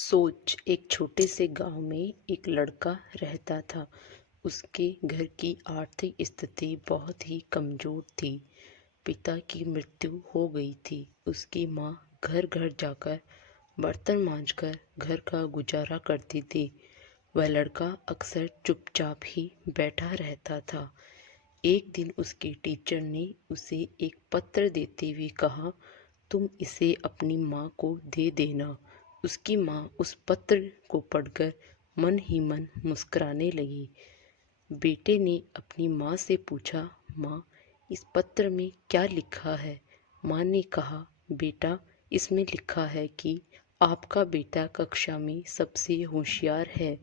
सोच एक छोटे से गांव में एक लड़का रहता था। उसके घर की आर्थिक स्थिति बहुत ही कमजोर थी। पिता की मृत्यु हो गई थी। उसकी माँ घर घर जाकर बर्तन मांजकर घर का गुजारा करती थी। वह लड़का अक्सर चुपचाप ही बैठा रहता था। एक दिन उसके टीचर ने उसे एक पत्र देते हुए कहा, तुम इसे अपनी माँ को दे देना। उसकी माँ उस पत्र को पढ़कर मन ही मन मुस्कुराने लगी। बेटे ने अपनी माँ से पूछा, माँ, इस पत्र में क्या लिखा है? माँ ने कहा, बेटा, इसमें लिखा है कि आपका बेटा कक्षा में सबसे होशियार है।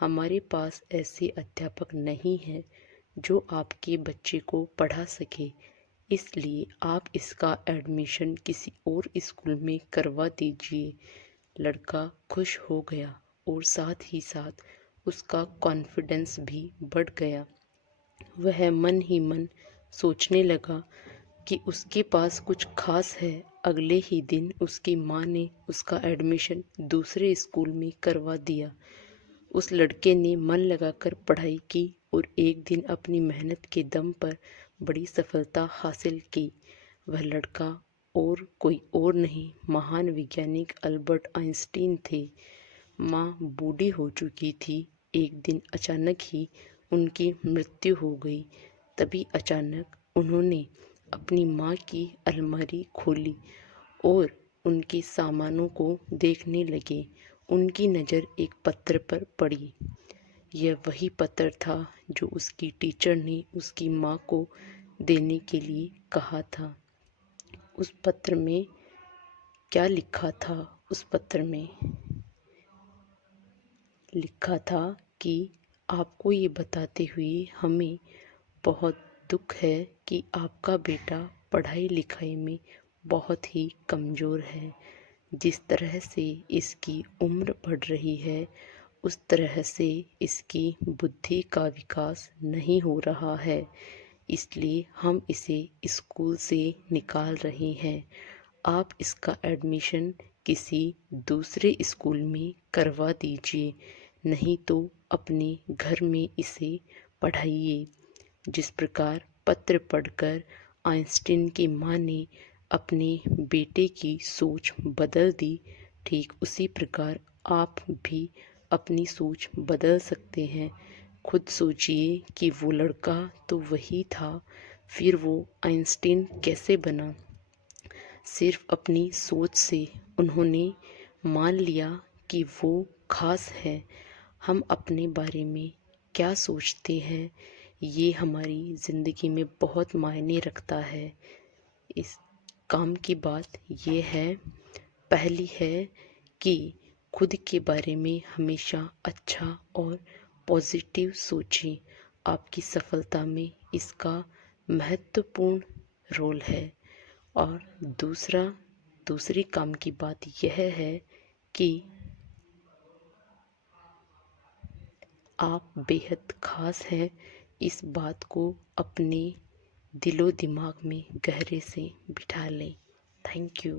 हमारे पास ऐसे अध्यापक नहीं हैं जो आपके बच्चे को पढ़ा सके, इसलिए आप इसका एडमिशन किसी और स्कूल में करवा दीजिए। लड़का खुश हो गया और साथ ही साथ उसका कॉन्फिडेंस भी बढ़ गया। वह मन ही मन सोचने लगा कि उसके पास कुछ खास है। अगले ही दिन उसकी माँ ने उसका एडमिशन दूसरे स्कूल में करवा दिया। उस लड़के ने मन लगाकर पढ़ाई की और एक दिन अपनी मेहनत के दम पर बड़ी सफलता हासिल की। वह लड़का और कोई और नहीं, महान वैज्ञानिक अल्बर्ट आइंस्टीन थे। माँ बूढ़ी हो चुकी थी। एक दिन अचानक ही उनकी मृत्यु हो गई। तभी अचानक उन्होंने अपनी माँ की अलमारी खोली और उनके सामानों को देखने लगे। उनकी नज़र एक पत्र पर पड़ी। यह वही पत्र था जो उसकी टीचर ने उसकी माँ को देने के लिए कहा था। उस पत्र में क्या लिखा था? उस पत्र में लिखा था कि आपको ये बताते हुए हमें बहुत दुख है कि आपका बेटा पढ़ाई लिखाई में बहुत ही कमज़ोर है। जिस तरह से इसकी उम्र बढ़ रही है, उस तरह से इसकी बुद्धि का विकास नहीं हो रहा है। इसलिए हम इसे स्कूल से निकाल रहे हैं। आप इसका एडमिशन किसी दूसरे स्कूल में करवा दीजिए, नहीं तो अपने घर में इसे पढ़ाइए। जिस प्रकार पत्र पढ़कर आइंस्टीन की माँ ने अपने बेटे की सोच बदल दी, ठीक उसी प्रकार आप भी अपनी सोच बदल सकते हैं। खुद सोचिए कि वो लड़का तो वही था, फिर वो आइंस्टीन कैसे बना? सिर्फ अपनी सोच से उन्होंने मान लिया कि वो खास है। हम अपने बारे में क्या सोचते हैं, ये हमारी ज़िंदगी में बहुत मायने रखता है। इस काम की बात ये है, पहली है कि खुद के बारे में हमेशा अच्छा और पॉजिटिव सोचें। आपकी सफलता में इसका महत्वपूर्ण रोल है। और दूसरी काम की बात यह है कि आप बेहद खास हैं। इस बात को अपने दिलो दिमाग में गहरे से बिठा लें। Thank you.